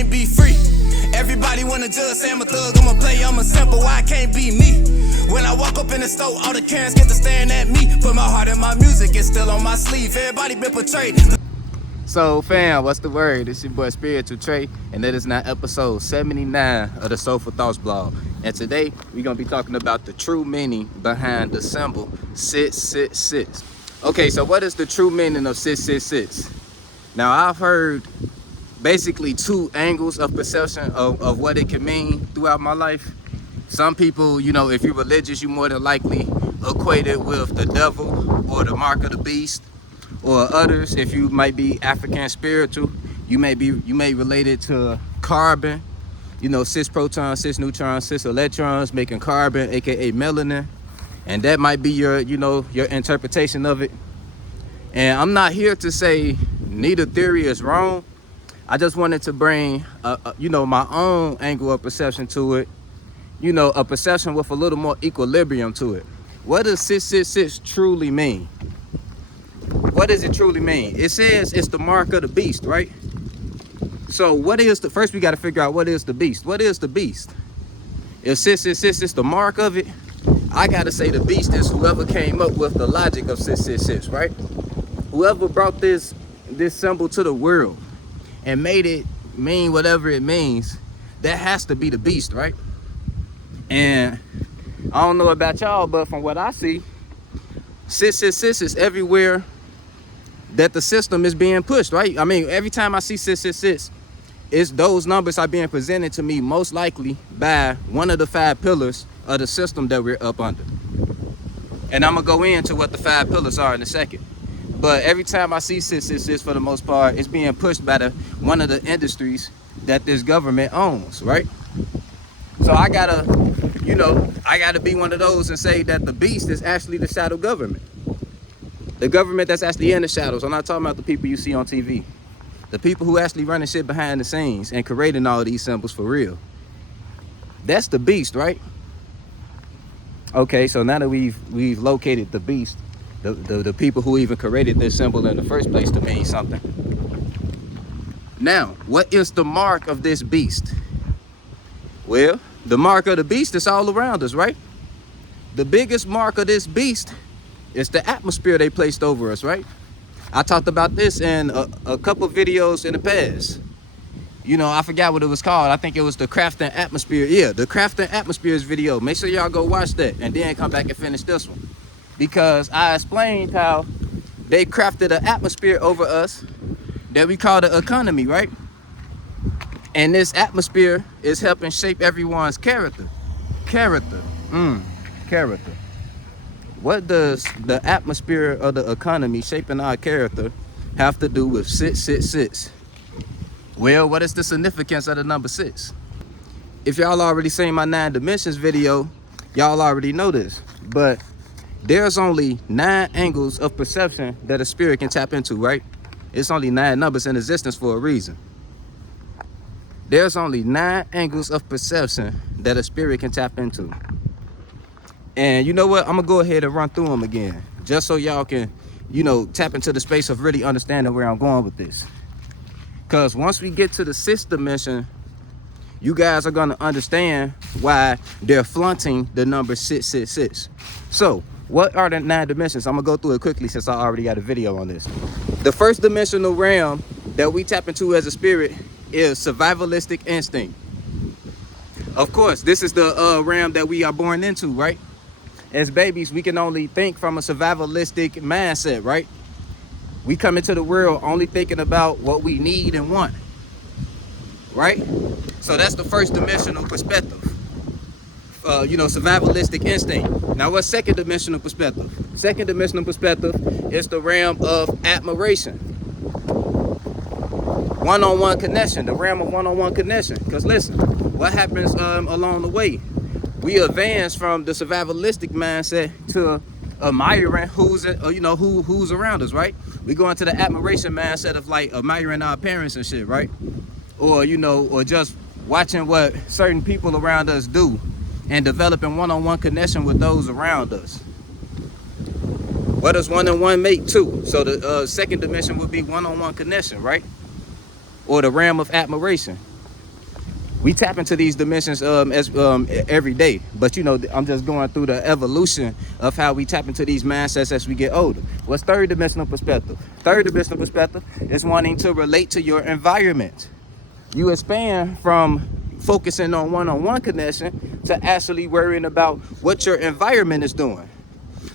can't be free. Everybody wanna judge, say I'm a thug, I'm a player, I'm a simple, why I can't be me? When I walk up in the store, all the Karens get to staring at me. Put my heart in my music, it's still on my sleeve. Everybody been portrayed. So fam, what's the word? It's your boy Spiritual Trey, and that is now episode 79 of the Soulful Thoughts blog. And today we're gonna be talking about the true meaning behind the symbol 666. Okay, so what is the true meaning of 666? Now I've heard basically two angles of perception of what it can mean throughout my life. Some people, you know, if you're religious, you more than likely equate it with the devil or the mark of the beast. Or others, if you might be African spiritual, you may relate it to carbon, you know, 6 protons, 6 neutrons, 6 electrons, making carbon, aka melanin. And that might be your, you know, your interpretation of it. And I'm not here to say neither theory is wrong. I just wanted to bring, you know, my own angle of perception to it. You know, a perception with a little more equilibrium to it. What does 666 truly mean? What does it truly mean? It says it's the mark of the beast, right? So what is the, first we got to figure out what is the beast. What is the beast? If 666 is the mark of it, I got to say the beast is whoever came up with the logic of 666, right? Whoever brought this symbol to the world and made it mean whatever it means, that has to be the beast, right? And I don't know about y'all, but from what I see, 666 is everywhere that the system is being pushed, right? I mean, every time I see 666, it's those numbers are being presented to me most likely by one of the 5 pillars of the system that we're up under. And I'm gonna go into what the 5 pillars are in a second. But every time I see 666, for the most part, it's being pushed by one of the industries that this government owns, right? So I gotta be one of those and say that the beast is actually the shadow government. The government that's actually in the shadows. I'm not talking about the people you see on TV. The people who actually running shit behind the scenes and creating all these symbols for real. That's the beast, right? Okay, so now that we've located the beast, the people who even created this symbol in the first place to mean something. Now, what is the mark of this beast? Well, the mark of the beast is all around us, right? The biggest mark of this beast is the atmosphere they placed over us, right? I talked about this in a couple videos in the past. You know, I forgot what it was called. I think it was the Crafting Atmosphere. Yeah, the Crafting Atmospheres video. Make sure y'all go watch that and then come back and finish this one. Because I explained how they crafted an atmosphere over us that we call the economy, right? And this atmosphere is helping shape everyone's character. Character. What does the atmosphere of the economy shaping our character have to do with 666? Well, what is the significance of the number 6? If y'all already seen my 9 dimensions video, y'all already know this. But there's only 9 angles of perception that a spirit can tap into, right? It's only 9 numbers in existence for a reason. There's only 9 angles of perception that a spirit can tap into. And you know what? I'm gonna go ahead and run through them again, just so y'all can, you know, tap into the space of really understanding where I'm going with this. Because once we get to the 6th dimension, you guys are gonna understand why they're flaunting the number 666. So, what are the 9 dimensions? I'm gonna go through it quickly since I already got a video on this. The first dimensional realm that we tap into as a spirit is survivalistic instinct. Of course, this is the realm that we are born into, right? As babies, we can only think from a survivalistic mindset, right? We come into the world only thinking about what we need and want, right? So that's the first dimensional perspective. You know, survivalistic instinct. Now, what's second dimensional perspective? Second dimensional perspective is the realm of admiration. One-on-one connection, the realm of one-on-one connection. Because listen, what happens along the way? We advance from the survivalistic mindset to admiring who's around us, right? We go into the admiration mindset of like admiring our parents and shit, right? Or, you know, or just watching what certain people around us do and developing one-on-one connection with those around us. What does 1 and 1 make 2? So the second dimension would be one-on-one connection, right? Or the realm of admiration. We tap into these dimensions every day, but you know, I'm just going through the evolution of how we tap into these mindsets as we get older. What's third dimensional perspective? Third dimensional perspective is wanting to relate to your environment. You expand from focusing on one-on-one connection to actually worrying about what your environment is doing.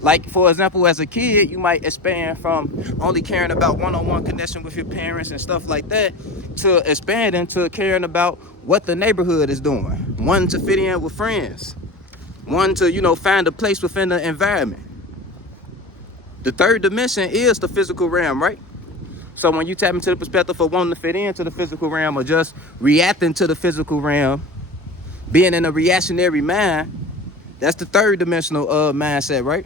Like, for example, as a kid, you might expand from only caring about one-on-one connection with your parents and stuff like that to expanding to caring about what the neighborhood is doing. One, to fit in with friends. One, to, you know, find a place within the environment. The third dimension is the physical realm, right? So when you tap into the perspective of wanting to fit into the physical realm or just reacting to the physical realm, being in a reactionary mind, that's the third dimensional mindset, right?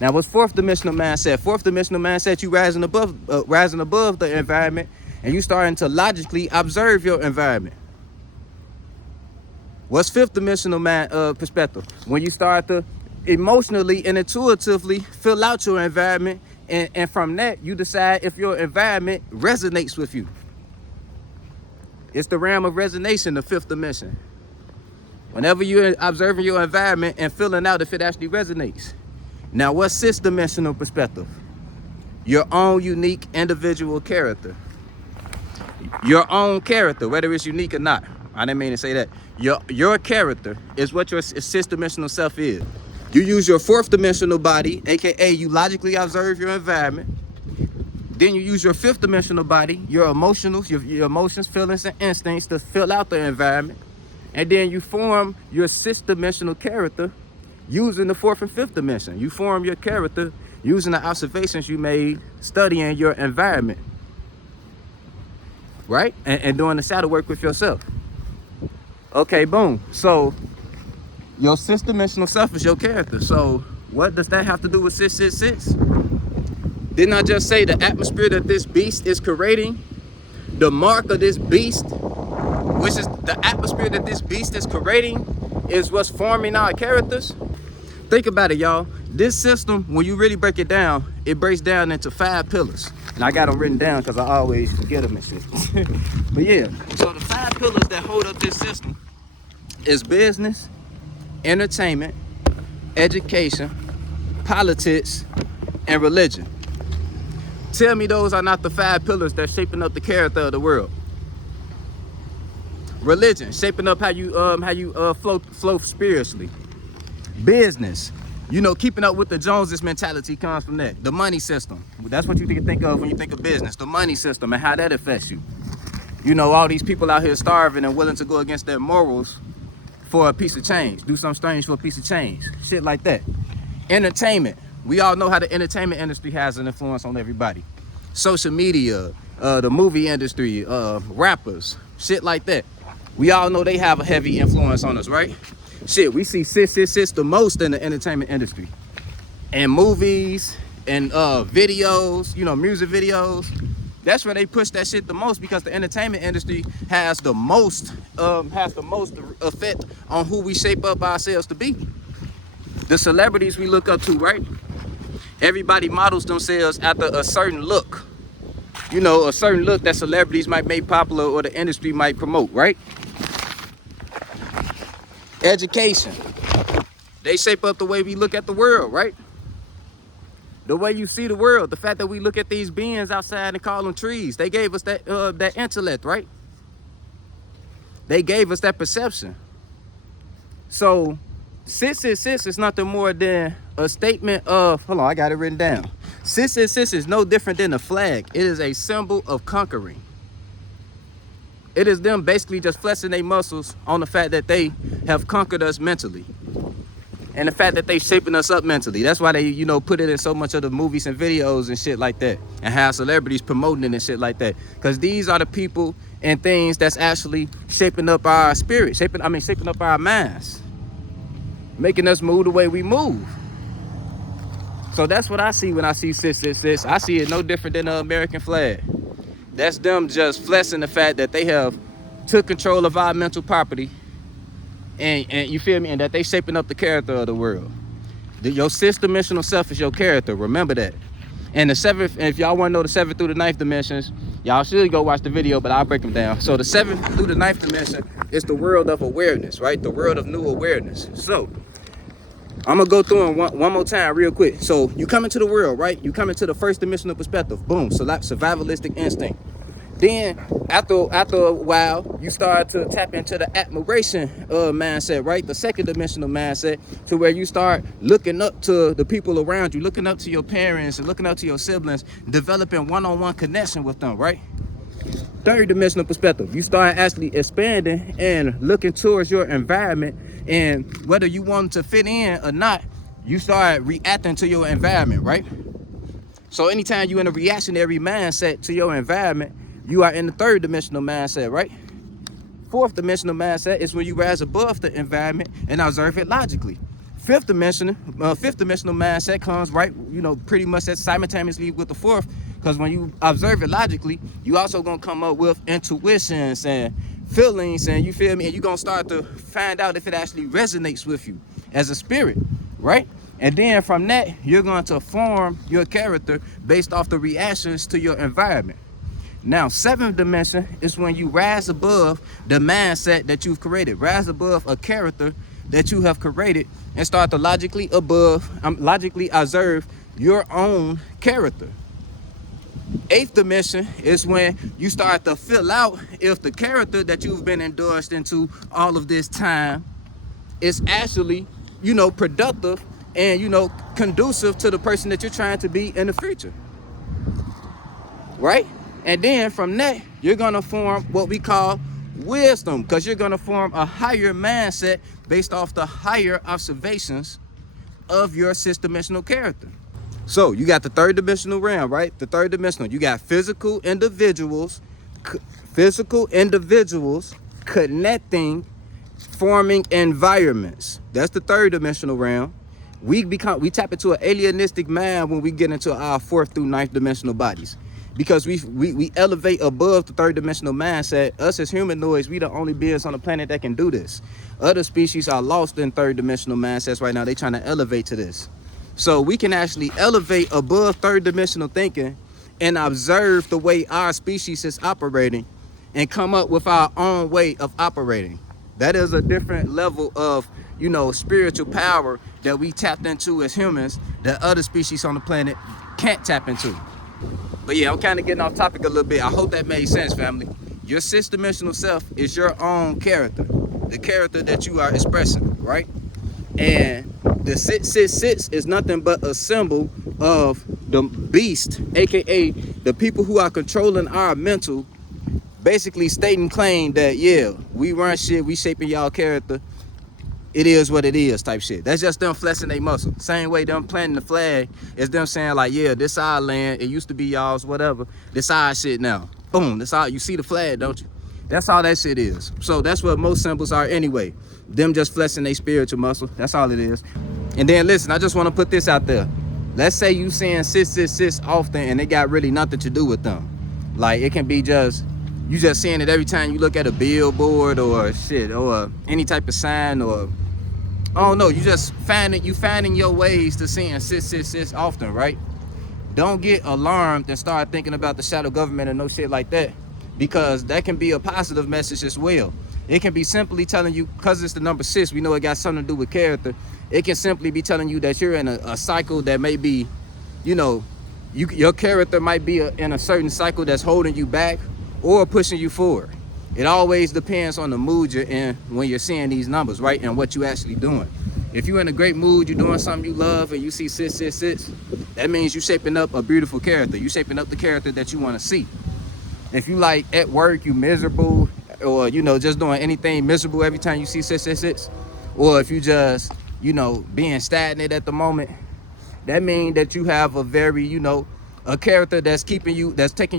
Now, what's fourth dimensional mindset? Fourth dimensional mindset, you rising above the environment, and you starting to logically observe your environment. What's fifth dimensional perspective? When you start to emotionally and intuitively fill out your environment, and from that, you decide if your environment resonates with you. It's the realm of resonance, the fifth dimension. Whenever you're observing your environment and filling out if it actually resonates. Now, what's sixth dimensional perspective? Your own unique individual character. Your own character, whether it's unique or not. I didn't mean to say that. Your character is what your sixth dimensional self is. You use your fourth dimensional body, aka you logically observe your environment. Then you use your fifth dimensional body, your emotions, feelings, and instincts to fill out the environment. And then you form your sixth dimensional character using the fourth and fifth dimension. You form your character using the observations you made studying your environment. Right? And doing the shadow work with yourself. Okay, boom. So your sixth dimensional self is your character. So what does that have to do with 666? Didn't I just say the atmosphere that this beast is creating, the mark of this beast, which is the atmosphere that this beast is creating, is what's forming our characters? Think about it, y'all. This system, when you really break it down, it breaks down into 5 pillars. And I got them written down because I always forget them and shit. But yeah, so the 5 pillars that hold up this system is business, entertainment, education, politics, and religion. Tell me those are not the 5 pillars that's shaping up the character of the world. Religion, shaping up how you flow spiritually. Business, you know, keeping up with the Joneses mentality comes from that. The money system, that's what you think of when you think of business. The money system and how that affects you. You know, all these people out here starving and willing to go against their morals for a piece of change. Do something strange for a piece of change. Shit like that. Entertainment. We all know how the entertainment industry has an influence on everybody. Social media, the movie industry, rappers, shit like that. We all know they have a heavy influence on us, right? Shit, we see 666 the most in the entertainment industry. And movies and videos, you know, music videos. That's where they push that shit the most because the entertainment industry has the most effect on who we shape up ourselves to be. The celebrities we look up to, right? Everybody models themselves after a certain look. You know, a certain look that celebrities might make popular or the industry might promote, right? Education. They shape up the way we look at the world, right? The way you see the world, the fact that we look at these beings outside and call them trees. They gave us that intellect, right? They gave us that perception. So 666 is nothing more than a statement of, hold on, I got it written down. 666 is no different than a flag. It is a symbol of conquering. It is them basically just flexing their muscles on the fact that they have conquered us mentally. And the fact that they shaping us up mentally. That's why they, you know, put it in so much of the movies and videos and shit like that. And have celebrities promoting it and shit like that. Because these are the people and things that's actually shaping up our spirit. Shaping up our minds. Making us move the way we move. So that's what I see when I see 666. I see it no different than the American flag. That's them just flexing the fact that they have took control of our mental property. And you feel me? And that they shaping up the character of the world. Your sixth dimensional self is your character. Remember that. And the seventh, if y'all want to know the 7th through the 9th dimensions, Y'all should go watch the video, but I'll break them down. So the 7th through the 9th dimension is the world of awareness, right? The world of new awareness. So I'm gonna go through them one more time real quick. So you come into the world, right? You come into the first dimensional perspective. Boom, survivalistic instinct. Then after a while, you start to tap into the admiration mindset, right? The second dimensional mindset, to where you start looking up to the people around you, looking up to your parents and looking up to your siblings, developing one-on-one connection with them, right? Third dimensional perspective, you start actually expanding and looking towards your environment, and whether you want to fit in or not, you start reacting to your environment, right? So anytime you're in a reactionary mindset to your environment, you are in the third dimensional mindset, right? Fourth dimensional mindset is when you rise above the environment and observe it logically. Fifth dimensional mindset comes right, pretty much that simultaneously with the fourth, because when you observe it logically, you also gonna come up with intuitions and feelings, and you feel me, and you're gonna start to find out if it actually resonates with you as a spirit, right? And then from that, you're going to form your character based off the reactions to your environment. Now, 7th dimension is when you rise above the mindset that you've created, rise above a character that you have created, and start to logically observe your own character. 8th dimension is when you start to fill out if the character that you've been endorsed into all of this time is actually, productive and, conducive to the person that you're trying to be in the future, right? And then from that, you're gonna form what we call wisdom, because you're gonna form a higher mindset based off the higher observations of your 6th dimensional character. So you got the 3rd dimensional realm, right? The 3rd dimensional, you got physical individuals connecting, forming environments. That's the 3rd dimensional realm. We tap into an alienistic mind when we get into our 4th through 9th dimensional bodies, because we elevate above the 3rd dimensional mindset. Us as humanoids, we the only beings on the planet that can do this. Other species are lost in 3rd dimensional mindsets right now. They're trying to elevate to this. So we can actually elevate above 3rd dimensional thinking and observe the way our species is operating and come up with our own way of operating. That is a different level of, spiritual power that we tapped into as humans that other species on the planet can't tap into. But yeah, I'm kind of getting off topic a little bit. I hope that made sense, family. Your 6th dimensional self is your own character, the character that you are expressing, right? And the 666 is nothing but a symbol of the beast, aka the people who are controlling our mental, basically stating claim that, yeah, we run shit, we shaping y'all character, it is what it is type shit. That's just them flexing their muscle. Same way them planting the flag is them saying like, yeah, this our land, it used to be y'all's, whatever, this our shit now. Boom, that's all. You see the flag, don't you? That's all that shit is. So that's what most symbols are anyway. Them just flexing their spiritual muscle. That's all it is. And then listen, I just want to put this out there. Let's say you saying 666 often and it got really nothing to do with them. Like it can be just, you just seeing it every time you look at a billboard or shit, or any type of sign, or I don't know, you just finding your ways to seeing 666 often, right? Don't get alarmed and start thinking about the shadow government and no shit like that, because that can be a positive message as well. It can be simply telling you, because it's the number 6, we know it got something to do with character. It can simply be telling you that you're in a cycle that may be, your character might be in a certain cycle that's holding you back or pushing you forward. It always depends on the mood you're in when you're seeing these numbers, right? And what you actually doing. If you're in a great mood, you're doing something you love, and you see 666, that means you're shaping up a beautiful character. You're shaping up the character that you want to see. If you like at work, you miserable, or just doing anything miserable every time you see 666, or if you just being stagnant at the moment, that means that you have a very a character that's taking you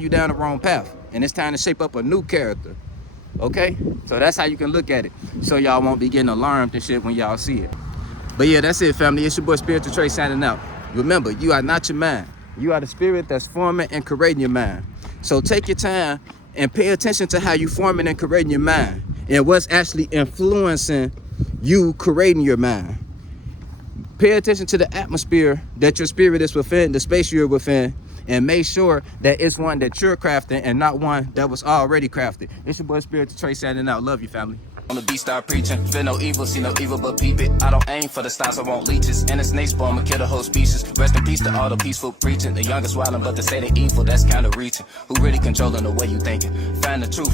down the wrong path, and it's time to shape up a new character. Okay, so that's how you can look at it, so y'all won't be getting alarmed and shit when y'all see it. But yeah, that's it, family. It's your boy Spiritual Trey signing out. Remember, you are not your mind. You are the spirit that's forming and creating your mind. So take your time and pay attention to how you forming and creating your mind, and what's actually influencing you creating your mind. Pay attention to the atmosphere that your spirit is within, the space you're within, and make sure that it's one that you're crafting and not one that was already crafted. It's your boy Spiritual Trey signing out. Love you, family. On the beat, start preaching. Feel no evil, see no evil, but peep it. I don't aim for the stars, I want leeches. And a snake spawn, I'ma kill the whole species. Rest in peace to all the peaceful preaching. The youngest wildin', but to say they evil, that's kinda reaching. Who really controlling the way you thinking? Find the truth.